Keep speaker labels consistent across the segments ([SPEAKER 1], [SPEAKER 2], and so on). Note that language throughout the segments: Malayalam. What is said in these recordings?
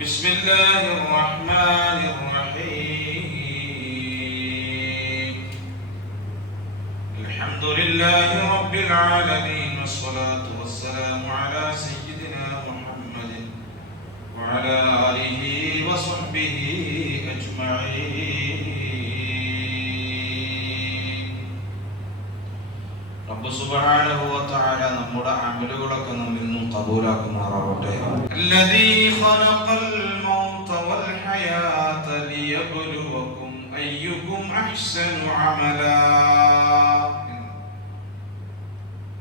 [SPEAKER 1] بسم الله الرحمن الرحيم. الحمد لله رب العالمين والصلاة والسلام على سيدنا محمد وعلى آله وصحبه أجمعين. റബ്ബ് സുബാനുഭവത്തായ നമ്മുടെ അമലുകളൊക്കെ നമ്മൾ ഇന്നും കബൂലാക്കുമാറാവട്ടെ.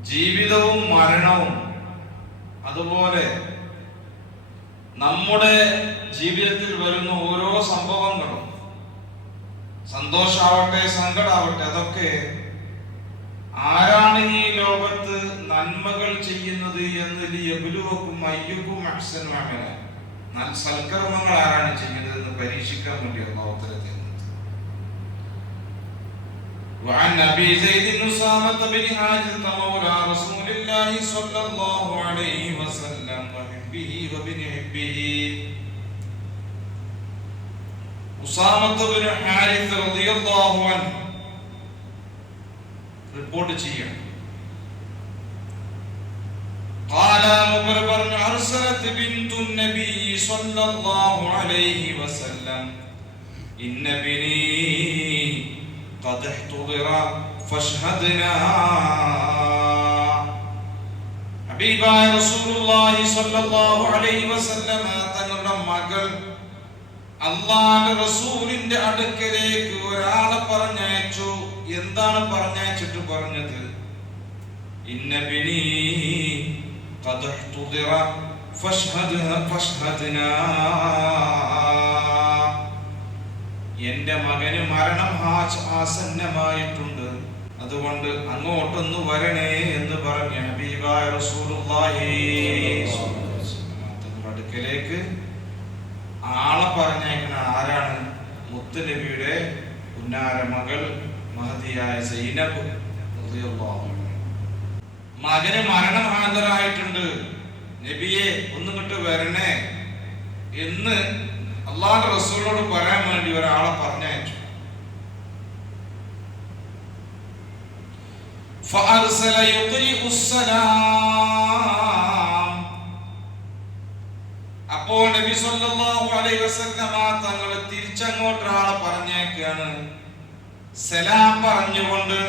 [SPEAKER 1] ജീവിതവും മരണവും അതുപോലെ നമ്മുടെ ജീവിതത്തിൽ വരുന്ന ഓരോ സംഭവങ്ങളും സന്തോഷാവട്ടെ സങ്കടാവട്ടെ അതൊക്കെ ആരാണ് ഈ ലോകത്ത് നന്മകൾ ചെയ്യുന്നത് എന്ന് ലിയബ്ലുവക്കും അയ്യുക്കും അഹ്സനു അമല നൽ സൽക്കർമ്മങ്ങൾ ആരാണ് ചെയ്യുന്നത് എന്ന് പരീക്ഷിക്കാൻ വേണ്ടി അള്ളാഹു തആല തരുന്നത് وعن ابي زيد اسامه بن حارثه مولى رسول الله صلى الله عليه وسلم وحبه وبن حبه ഉസാമത്ത് ബിൻ ഹാരിസ് റളിയല്ലാഹു അൻഹു റിപ്പോർട്ട് ചെയ്യണം قال مبربر أرسلت بنت النبي صلى الله عليه وسلم إن بني قد احتضر فاشهدنا ഹബീബായ റസൂലുള്ളാഹി സ്വല്ലല്ലാഹു അലൈഹി വസല്ലമ തങ്ങളുടെ മകൾ അള്ളാഹുവിന്റെ റസൂലിന്റെ അടുക്കലേക്ക് ഒരാളെ പറഞ്ഞയച്ചു. എന്താണ് പറഞ്ഞയച്ചിട്ട് പറഞ്ഞത്? ഇന്ന ബിനി ഖദ് ഇഹ്തുദിറ ഫഷ്ഹദ് ഫഷ്ഹദ്നാ. എന്റെ മകന് മരണം ആസന്നമായിട്ടുണ്ട്. അതുകൊണ്ട് അങ്ങോട്ടൊന്ന് വരണേ എന്ന് പറഞ്ഞു ഹബീബായ റസൂലുള്ളാഹി അടുക്കലേക്ക് ആളെ പറഞ്ഞയക്കണ ആരാണ് മുത്തുനബിയുടെ ഉന്നാര മകൾ മഹതിയായ സൈനബ് റളിയല്ലാഹു അൻഹ. മകന് മരണം ഹാജരായിട്ടുണ്ട് നബിയെ ഒന്നും കിട്ട് വരണേ എന്ന് അള്ളാഹുന്റെ റസൂലിനോട് പറയാൻ വേണ്ടി ഒരാളെ പറഞ്ഞയച്ചു فأرسل يقرئ السلام അപ്പോൾ നബി സല്ലല്ലാഹു അലൈഹി വസല്ലമ തങ്ങളെ തിരിച്ചങ്ങോട്ട് ഒരാളെ പറഞ്ഞേക്കാണ്. സലാം പറഞ്ഞുകൊണ്ട്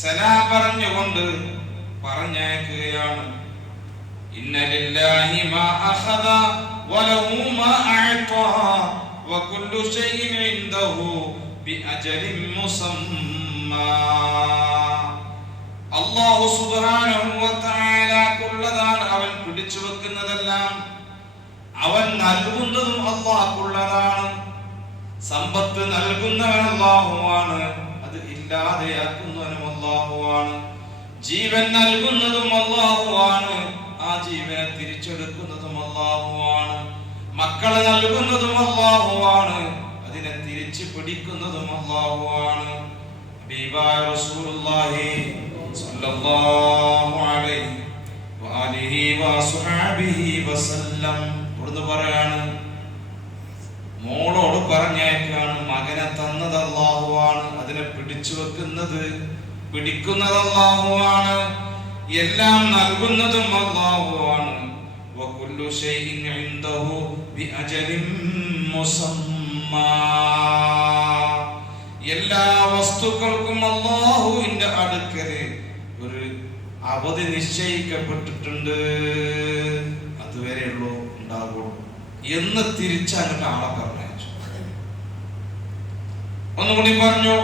[SPEAKER 1] സലാം പറഞ്ഞുകൊണ്ട് പറഞ്ഞേക്കുകയാണ്. ഇന്ന ലില്ലാഹി മാ അഖദ വലഹു മാ അഅത വകുല്ലു ഷൈഇൻ ഇൻദഹു ബി അജലിൻ മുസമ്മാ. അല്ലാഹു സുബ്ഹാനഹു വ തആലക്കുള്ളതാണ് അവൻ പിടിച്ചു വെക്കുന്നതെല്ലാം അവൻ നൽകുന്നതും അള്ളാഹുള്ളതാണ്. സമ്പത്ത് നൽകുന്നവൻ അള്ളാഹുവാണ് അത് ഇല്ലാതെയാക്കുന്നവനും അള്ളാഹുവാണ്. ജീവൻ നൽകുന്നതും അള്ളാഹുവാണ് ആ ജീവനെ തിരിച്ചെടുക്കുന്നതും അള്ളാഹുവാണ്. മക്കളെ നൽകുന്നതും അള്ളാഹുവാണ് അതിനെ തിരിച്ചു പിടിക്കുന്നതും അള്ളാഹുവാണ്. സല്ലല്ലാഹു അലൈഹി വഅലിഹി വസല്ലം. ഇവിടുന്ന് പറയാണ്. മോളോട് പറഞ്ഞേക്കാണ് മകനെ തന്നത് അള്ളാഹുവാണ് അതിനെ പിടിച്ചു വെക്കുന്നത് പിടിക്കുന്നത് അള്ളാഹുവാണ് എല്ലാം നൽകുന്നതും അള്ളാഹുവാണ് മുസമ്മാ. എല്ലാ വസ്തുക്കൾക്കും അള്ളാഹുവിന്റെ അടുക്കൽ ഒരു അവധി നിശ്ചയിക്കപ്പെട്ടിട്ടുണ്ട്. അതുവരെയുള്ളൂ ഉണ്ടാകുള്ളൂ എന്ന് തിരിച്ചങ്ങോട്ട് ആളെ പറഞ്ഞയച്ചു. ഒന്നുകൂടി പറഞ്ഞു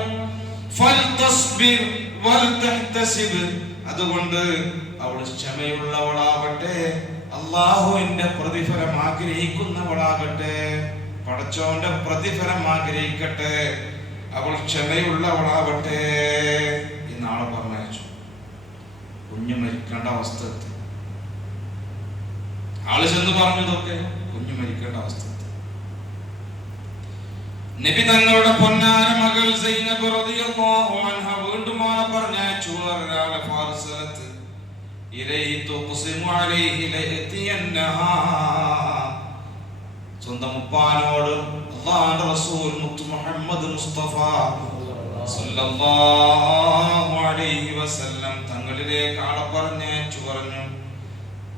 [SPEAKER 1] അതുകൊണ്ട് അവൾ ക്ഷമയുള്ളവളാവട്ടെ അള്ളാഹുവിന്റെ പ്രതിഫലം ആഗ്രഹിക്കുന്നവളാകട്ടെ പടച്ചോന്റെ പ്രതിഫലം ആഗ്രഹിക്കട്ടെ അവൾ ക്ഷമയുള്ളവളാവട്ടെ എന്നാളെ പറഞ്ഞയച്ചു. കുഞ്ഞു മരിക്കേണ്ട അവസ്ഥ ആൾ ചെന്ന് പറഞ്ഞതൊക്കെ കുഞ്ഞു മരിക്കേണ്ട അവസ്ഥ. നബി തങ്ങളുടെ പൊന്നാര മകൾ സൈനബ് റളിയല്ലാഹു അൻഹ വീണ്ടും ആളെ പറഞ്ഞയച്ചു ഒരാളെ ഫാർസലത്ത് ഇലൈഹി തുഖ്സിമു അലൈഹി ലയതിയന്നഹാ സ്വന്തം ഉപ്പാനോട് അള്ളാഹുവിന്റെ റസൂൽ മുത്തു മുഹമ്മദ് മുസ്തഫ സല്ലല്ലാഹു അലൈഹി വസല്ലം തങ്ങളിലേക്ക് ആളെ പറഞ്ഞു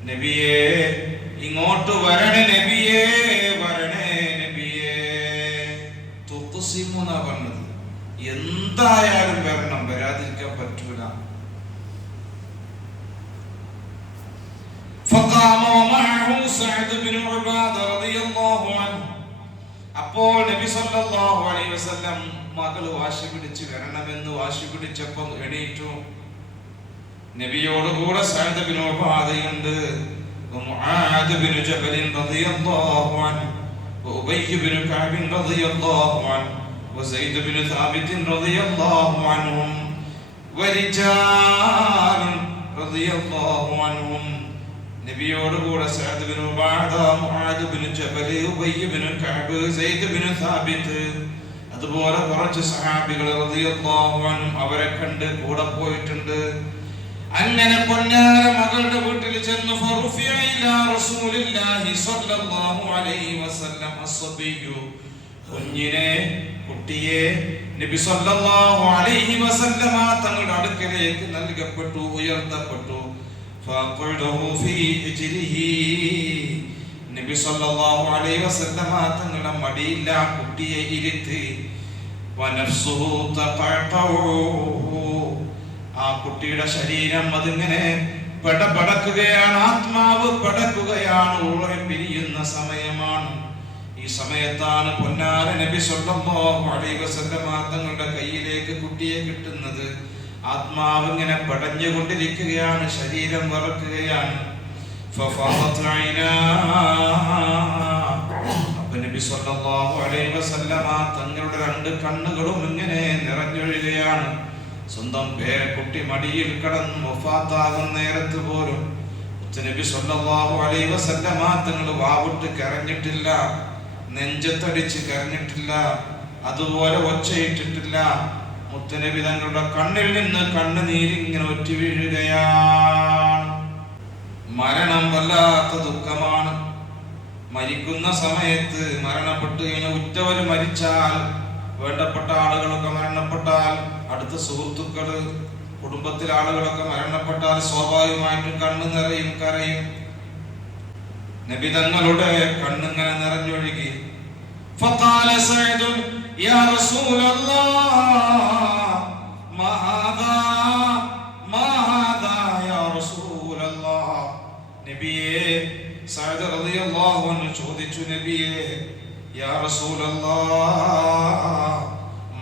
[SPEAKER 1] നബിയേ ഇങ്ങോട്ട് വരണേ നബിയേ വരണേ നബിയേ. തുക്കുസിമു എന്നാ പറഞ്ഞത്. എന്തായാലും വരണം വരാതിരിക്കാൻ പറ്റൂല. അപ്പോൾ നബി സല്ലല്ലാഹു അലൈഹി വസല്ലം മകൾ വാശി പിടിച്ച് വരണമെന്ന് വാശി പിടിച്ചപ്പോൾ എണീറ്റു. നബിയോട് കൂടെ സഹദ് ബിൻ ഉബാദയുണ്ട്. ومعاذ بن جبل رضي الله عنه وأبي بن كعب رضي الله عنه وزيد بن ثابت رضي الله عنهم ورجال رضي الله عنهم നബിയോട് കൂടെ Saad bin Ubada Muadh bin Jabal Ubayy bin Kaab Sayyid bin Thabit അതുപോലെ കുറച്ച് സഹാബികൾ റളിയല്ലാഹു അൻഹും അവരെ കണ്ട് കൂടെ പോയിട്ടുണ്ട് അങ്ങനെ പൊന്നാര മകളുടെ വീട്ടിൽ ചെന്ന് കുഞ്ഞിനെ കുട്ടിയെ നബി അലൈഹി വസല്ലമ തങ്ങളുടെ അടുക്കലേക്ക് നൽകപ്പെട്ടു ഉയർത്തപ്പെട്ടു. ഫീ നബി അലൈഹി വസല്ലമ തങ്ങളുടെ മടിയില്ല കുട്ടിയെ ഇരുത്തി. ആ കുട്ടിയുടെ ശരീരം അതിങ്ങനെ പെടപടക്കുകയാണ്. ആത്മാവ് പടക്കുകയാണ്. ഊഴം പിരിയുന്ന സമയമാണ്. ഈ സമയത്താണ് പൊന്നാര നബി സ്വല്ലല്ലാഹു അലൈഹി വസല്ലം തങ്ങളുടെ കയ്യിലേക്ക് കുട്ടിയെ കിട്ടുന്നത്. ആത്മാവ് ഇങ്ങനെ പടഞ്ഞുകൊണ്ടിരിക്കുകയാണ്. ശരീരം വറക്കുകയാണ്. സ്വല്ലല്ലാഹു അലൈഹി തങ്ങളുടെ രണ്ട് കണ്ണുകളും ഇങ്ങനെ നിറഞ്ഞൊഴുകയാണ്. സ്വന്തം പേരക്കുട്ടി മടിയിൽ കിടന്ന് വഫാത്താകുന്ന നേരത്ത് പോലും നബി സല്ലല്ലാഹു അലൈഹി വസല്ലമ തങ്ങൾ വാവിട്ട് കരഞ്ഞിട്ടില്ല നെഞ്ചത്തടിച്ച് കരഞ്ഞിട്ടില്ല അതുപോലെ ഒച്ചയിട്ടിട്ടില്ല. മുത്തനബി തങ്ങളുടെ കണ്ണിൽ നിന്ന് കണ്ണുനീരിങ്ങനെ ഒറ്റ വീഴുകയാണ്. മരണം വല്ലാത്ത ദുഃഖമാണ്. മരിക്കുന്ന സമയത്ത് മരണപ്പെട്ട് കഴിഞ്ഞ ഉറ്റവര് മരിച്ചാൽ വേണ്ടപ്പെട്ട ആളുകളൊക്കെ മരണപ്പെട്ടാൽ അടുത്ത സുഹൃത്തുക്കള് കുടുംബത്തിലെ ആളുകളൊക്കെ മരണപ്പെട്ടാൽ സ്വാഭാവികമായിട്ടും കണ്ണു നിറയും കരയും നബി തങ്ങളുടെ കണ്ണിങ്ങനെ നിറഞ്ഞൊഴുകി فقال سعد يا رسول الله ما هذا ما هذا يا رسول الله നബിയേ സഅദ് റളിയല്ലാഹു അൻഹു ചോദിച്ചു നബിയേ യാ റസൂലല്ലാഹ്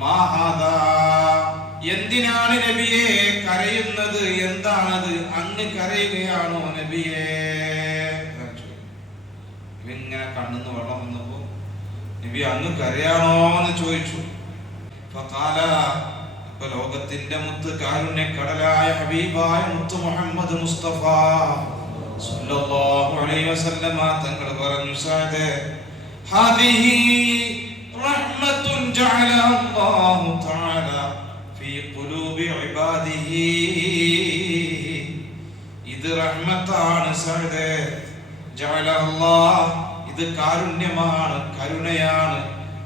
[SPEAKER 1] മാ ഹാദാ എന്തിനാണ് നബിയെ കരയുന്നത്? എന്താണത്? അങ്ങ് കരയുകയാണോ നബിയെ? ഇങ്ങനെ കണ്ണിന്ന് വെള്ളം വന്നപ്പോ നബി അങ്ങ് കരയാണോ എന്ന് ചോദിച്ചു. ഫകാല ഇപ്പൊ ലോകത്തിന്റെ മുത്ത് കാരുണ്യ കടലായ ഹബീബായ മുത്ത് മുഹമ്മദ് മുസ്തഫ സല്ലല്ലാഹു അലൈഹി വസല്ലമ തങ്ങൾ പറഞ്ഞു ഹാദിഹി റഹ്മത്തുൻ ജഅലഹ അല്ലാഹു തആല ഇബാദിഹി ഇത് റഹ്മത്താണ് സഹദേ. ജഅല അല്ലാഹ് ഇത് കാരുണ്യമാണ് കരുണയാണ്.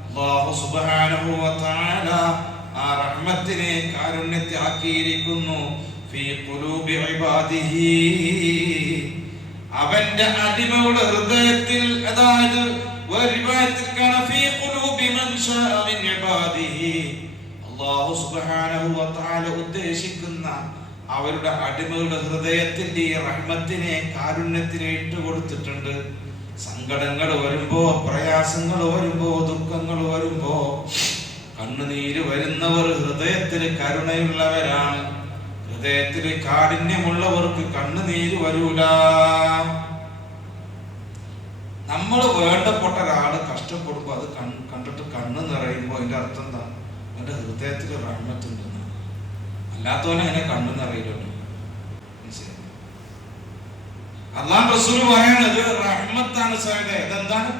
[SPEAKER 1] അല്ലാഹു സുബ്ഹാനഹു വ തആല ആ റഹ്മത്തിനെ കാരുണ്യത്തെ ആക്കിയിരിക്കുന്നു ഫീ ഖുലൂബി ഇബാദിഹി അവന്റെ അടിമയുടെ ഹൃദയത്തിൽ അതായത് ഒരു കാണാം ഫീ ഖുലൂബി മൻ ശാഅ മിൻ ഇബാദിഹി വ തആല ഉദ്ദേശിക്കുന്ന അവരുടെ അടിമകളുടെ ഹൃദയത്തിന്റെ റഹ്മത്തിനെ കാരുണ്യത്തിനെ ഇട്ട് കൊടുത്തിട്ടുണ്ട്. സങ്കടങ്ങൾ വരുമ്പോ പ്രയാസങ്ങൾ വരുമ്പോ ദുഃഖങ്ങൾ വരുമ്പോ കണ്ണുനീര് വരുന്നവർ ഹൃദയത്തിൽ കരുണയുള്ളവരാണ്. ഹൃദയത്തിൽ കാഠിന്യമുള്ളവർക്ക് കണ്ണുനീര് വരൂല. നമ്മൾ വേണ്ടപ്പെട്ട ഒരാൾ കഷ്ടപ്പെടുമ്പോ അത് കണ്ടിട്ട് കണ്ണ് നിറയുമ്പോ അതിന്റെ അർത്ഥം എന്താ? അവന്റെ ഹൃദയത്തിൽ റഹ്മത്തുണ്ടെന്ന് അല്ലാത്തവനെ അങ്ങനെ കണ്ടെന്ന് നിറയില്ലല്ലോ അള്ളാം റസൂൽ പറയണത് റഹ്മത്താണ് സാധ്യത ഇതെന്താണ്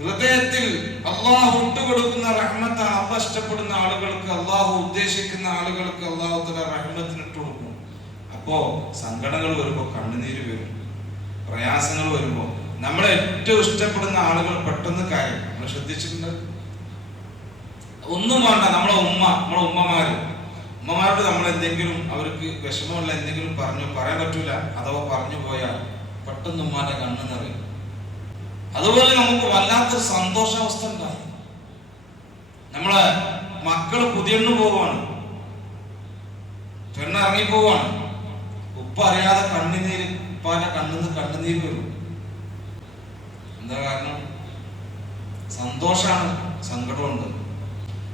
[SPEAKER 1] ഹൃദയത്തിൽ അള്ളാഹു ഇട്ടുകൊടുക്കുന്ന റഹ്മത്താണ്. അള്ളാഹ് ഇഷ്ടപ്പെടുന്ന ആളുകൾക്ക് അള്ളാഹു ഉദ്ദേശിക്കുന്ന ആളുകൾക്ക് അള്ളാഹു തല റഹ്മത്തിന് ഇട്ട് കൊടുക്കും. അപ്പോ സങ്കടങ്ങൾ വരുമ്പോ കണ്ണുനീര് വരും. പ്രയാസങ്ങൾ വരുമ്പോ നമ്മളെ ഏറ്റവും ഇഷ്ടപ്പെടുന്ന ആളുകൾ പെട്ടെന്ന് കാര്യം. നമ്മൾ ശ്രദ്ധിച്ചിട്ടുണ്ട്? ഒന്നും വേണ്ട നമ്മളെ ഉമ്മ നമ്മളെ ഉമ്മമാര്. ഉമ്മമാരോട് നമ്മൾ എന്തെങ്കിലും അവർക്ക് വിഷമമുള്ള എന്തെങ്കിലും പറഞ്ഞു പറയാൻ പറ്റൂല അഥവാ പറഞ്ഞു പോയാൽ പെട്ടെന്ന് ഉമ്മാന്റെ കണ്ണു നിറയും. അതുപോലെ നമുക്ക് വല്ലാത്തൊരു സന്തോഷാവസ്ഥ ഉണ്ടായി നമ്മളെ മക്കൾ പുതിയണ്ണു പോവാണ്. പെണ്ണ് ഇറങ്ങി പോവാണ്. ഉപ്പ അറിയാതെ കണ്ണുനീര് ഉപ്പാന്റെ കണ്ണിന്ന് കണ്ണുനീര് വരും. എന്താ കാരണം? സന്തോഷാണ് സങ്കടമുണ്ട്.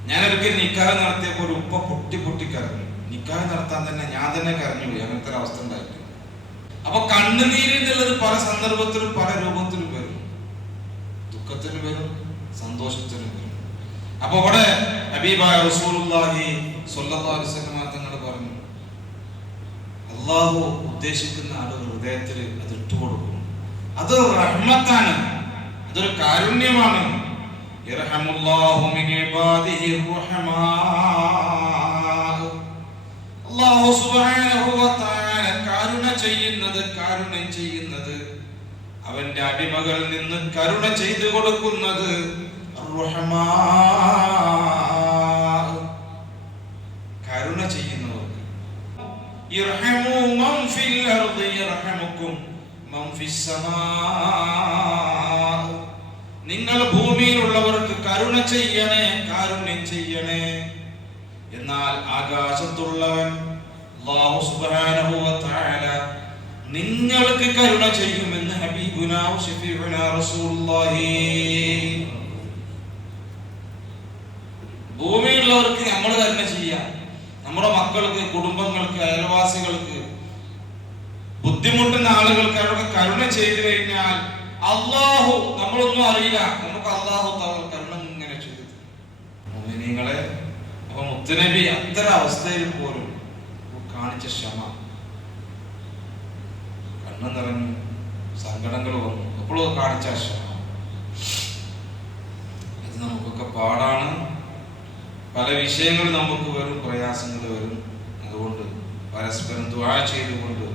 [SPEAKER 1] ഞാൻ ഒരിക്കൽ നിക്കാഹ് നടത്തിയപ്പോൾ ഒരു ഉപ്പ പൊട്ടി പൊട്ടി കരഞ്ഞു. നിക്കാഹ് നടത്താൻ തന്നെ ഞാൻ തന്നെ കരഞ്ഞു അങ്ങനത്തെ ഒരു അവസ്ഥ ഉണ്ടായിട്ട് അപ്പൊ കണ്ണുനീര് എന്നുള്ളത് പല സന്ദർഭത്തിലും പല രൂപത്തിലും വരും. ദുഃഖത്തിനും വരും സന്തോഷത്തിനും വരും. അപ്പൊ അവിടെ ഹബീബായ റസൂലുള്ളാഹി അലൈഹി വസല്ലം തങ്ങൾ പറഞ്ഞു അള്ളാഹു ഉദ്ദേശിക്കുന്ന ആളുകൾ ഹൃദയത്തിൽ അത് ഇട്ടുകൊടുക്കും അത് റഹ്മത്താണ്. അതൊരു കാരുണ്യമാണ്. യർഹമുല്ലാഹു മിൻ ഇബാദിഹി റഹമാ അല്ലാഹു സുബ്ഹാനഹു വ തആല കരുണ ചെയ്യുന്നത് കരുണ ചെയ്യുന്നത് അവന്റെ അടിമകളിൽ നിന്ന് കരുണ ചെയ്തു കൊടുക്കുന്നത് കരുണ ചെയ്യുന്നവർക്ക്. ഇർഹമു മൻ ഫിൽ അർദി യർഹമുക്കും മൻ ഫിസ് സമാ നിങ്ങൾ ഭൂമിയിലുള്ളവർക്ക് കരുണ ചെയ്യണേ കാരുണ്യം ചെയ്യണേ. എന്നാൽ ആകാശത്തുള്ളവൻ നിങ്ങൾക്ക് കരുണ ചെയ്യുമെന്ന് ഹബീബുനാ ഭൂമിയിലുള്ളവർക്ക് നമ്മൾ തന്നെ ചെയ്യാം. നമ്മുടെ മക്കൾക്ക് കുടുംബങ്ങൾക്ക് അയൽവാസികൾക്ക് ബുദ്ധിമുട്ടുന്ന ആളുകൾക്ക് അവരുടെ കരുണ ചെയ്തു കഴിഞ്ഞാൽ അള്ളാഹു നമ്മളൊന്നും അറിയില്ല. നമുക്ക് അള്ളാഹു കരുണ ഇങ്ങനെ ചെയ്തു നിങ്ങളെ അപ്പൊ മുത്തനബി അത്തരം അവസ്ഥയിൽ പോലും കാണിച്ച ക്ഷമ. കണ്ണു നിറഞ്ഞു സങ്കടങ്ങൾ വന്നു. അപ്പോഴും കാണിച്ച ക്ഷമ. ഇത് നമുക്കൊക്കെ പാടാണ്. പല വിഷയങ്ങൾ നമുക്ക് വരും പ്രയാസങ്ങൾ വരും. അതുകൊണ്ട് പരസ്പരം ദ്വാര ചെയ്തുകൊണ്ട്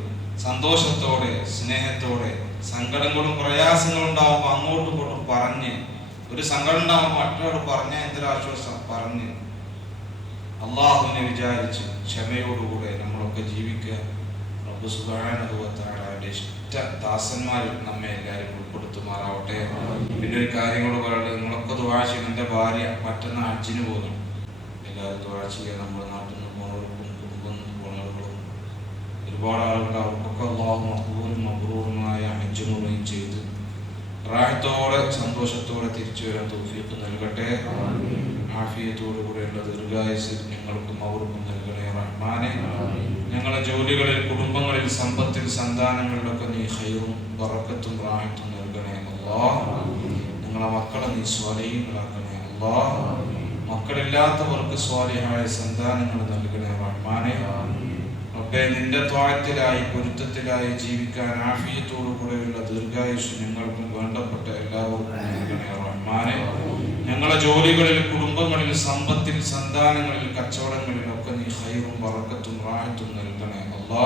[SPEAKER 1] സന്തോഷത്തോടെ സ്നേഹത്തോടെ സങ്കടങ്ങളും പ്രയാസങ്ങളും ഉണ്ടാവുമ്പോൾ അങ്ങോട്ടും ഇങ്ങോട്ടും പറഞ്ഞ് ഒരു സങ്കടം ഉണ്ടാവുമ്പോൾ മറ്റൊരാൾ പറഞ്ഞ എന്തൊരാശ്വാസം? പറഞ്ഞ്. അള്ളാഹുവിനെ വിചാരിച്ച് ക്ഷമയോടുകൂടെ നമ്മളൊക്കെ ജീവിക്കുക. റബ്ബ് തആല ഇഷ്ട ദാസന്മാരിൽ നമ്മെ എല്ലാവരും ഉൾപ്പെടുത്തുമാറാവട്ടെ. പിന്നെ ഒരു കാര്യം കൂടെ പറയുന്നത് നിങ്ങളൊക്കെ ചെയ്യണം എന്റെ ഭാര്യ മറ്റന്നാൾ അഞ്ചിന് പോകുന്നു. എല്ലാവരും ദുആ ചെയ്യുക നമ്മുടെ നാട്ടിൽ നിന്ന് പോകുന്നവർക്കും കുടുംബം നിന്ന് പോകുന്നവർക്കും ഒരുപാട് ആളുകൾ അവർക്കൊക്കെ അള്ളാഹു മഹബൂലും മബ്രൂറുമായ ഹജ്ജുമുറയും ചെയ്ത്. പ്രായത്തോടെ സന്തോഷത്തോടെ തിരിച്ചു വരാൻ തൗഫീഖ് നൽകട്ടെ. ആഫിയത്തോടു കൂടെയുള്ള ദീർഘായുസ് ഞങ്ങൾക്കും അവർക്കും നൽകണേ റഹ്മാനെ. ഞങ്ങളുടെ ജോലികളിൽ കുടുംബങ്ങളിൽ സമ്പത്തിൽ സന്താനങ്ങളിലൊക്കെ നീ ഹൈറും പറക്കത്തും റാഹത്തും നൽകണേ അല്ലാ ഞങ്ങളെ മക്കളെ നീ സ്വാലീങ്ങളാക്കണേ അല്ലാ മക്കളില്ലാത്തവർക്ക് സ്വാലിഹായ സന്താനങ്ങൾ നൽകണേ റഹ്മാനെ. റബ്ബേ നിന്റെ ത്വാഴത്തിലായി പൊരുത്തത്തിലായി ജീവിക്കാൻ ആഫിയത്തോടു കൂടെയുള്ള ദീർഘായുസ് ഞങ്ങൾക്കും വേണ്ടപ്പെട്ട എല്ലാവർക്കും നൽകണേ റഹ്മാനെ ഞങ്ങളെ ജോലികളിൽ കുടുംബങ്ങളിൽ സമ്പത്തിൽ സന്താനങ്ങളിൽ കച്ചവടങ്ങളിൽ ഒക്കെ നീ ഹൈറും വറക്കത്തും റാഹത്തും നൽകണേ അല്ലാ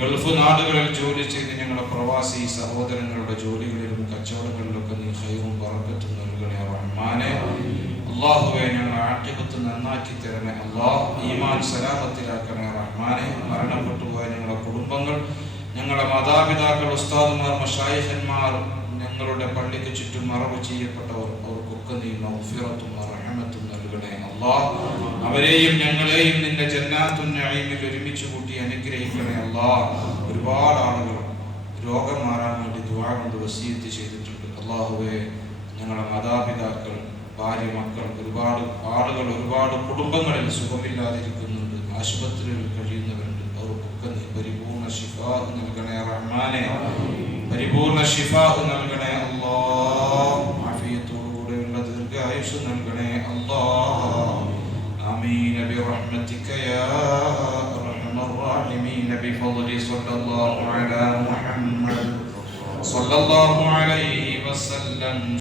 [SPEAKER 1] ഗൾഫ് നാടുകളിൽ ജോലി ചെയ്ത് ഞങ്ങളുടെ പ്രവാസി സഹോദരങ്ങളുടെ ജോലികളിലും കച്ചവടങ്ങളിലൊക്കെ നീ ഹൈറും വറക്കത്തും നൽകണേ റഹ്മാനെ. അള്ളാഹുവെ ഞങ്ങൾ ആട്ടിപത്ത് നന്നാക്കി തരണേ. അള്ളാഹ് ഈമാൻ സലാമത്തിലാക്കണേ. റഹ്മാനെ മരണപ്പെട്ടു പോയ ഞങ്ങളുടെ കുടുംബങ്ങൾ ഞങ്ങളുടെ മാതാപിതാക്കൾ ഉസ്താദുമാർ മഷായിഹന്മാർ ഞങ്ങളുടെ പള്ളിക്ക് ചുറ്റും മറവ് ചെയ്യപ്പെട്ടവർ അവർക്കൊക്കെ നീ മൗഫിറത്തും റഹമത്തും നൽകണേ. അള്ളാഹ് അവരെയും ഞങ്ങളെയും നിന്റെ ജന്നാത്തും നഈമിൽ ഒരുമിച്ച് കൂട്ടി അനുഗ്രഹിക്കണേ. അള്ളാഹ് ഒരുപാട് ആളുകൾ രോഗം മാറാൻ വേണ്ടി ദുആ കൊണ്ട് വസീത്ത് ചെയ്തിട്ടുണ്ട്. അള്ളാഹുവെ ഞങ്ങളുടെ മാതാപിതാക്കൾ ഭാര്യ മക്കൾ ഒരുപാട് ആളുകൾ ഒരുപാട് കുടുംബങ്ങളിൽ സുഖമില്ലാതിരിക്കുന്നുണ്ട് ആശുപത്രികളിൽ കഴിയുന്നവരുണ്ട് അവർക്കൊക്കെ നീ പരിപൂർണ ഷിഫ നൽകണേ റഹ്മാനെ പരിപൂർണ ഷിഫ നൽകണേ അല്ലാ ആഫിയത്തോടുകൂടെയുള്ള ദീർഘായുസ് നൽകണേ അല്ലാ آمين برحمتك يا أرحم الراحمين بفضل صلى الله على محمد صلى الله عليه وسلم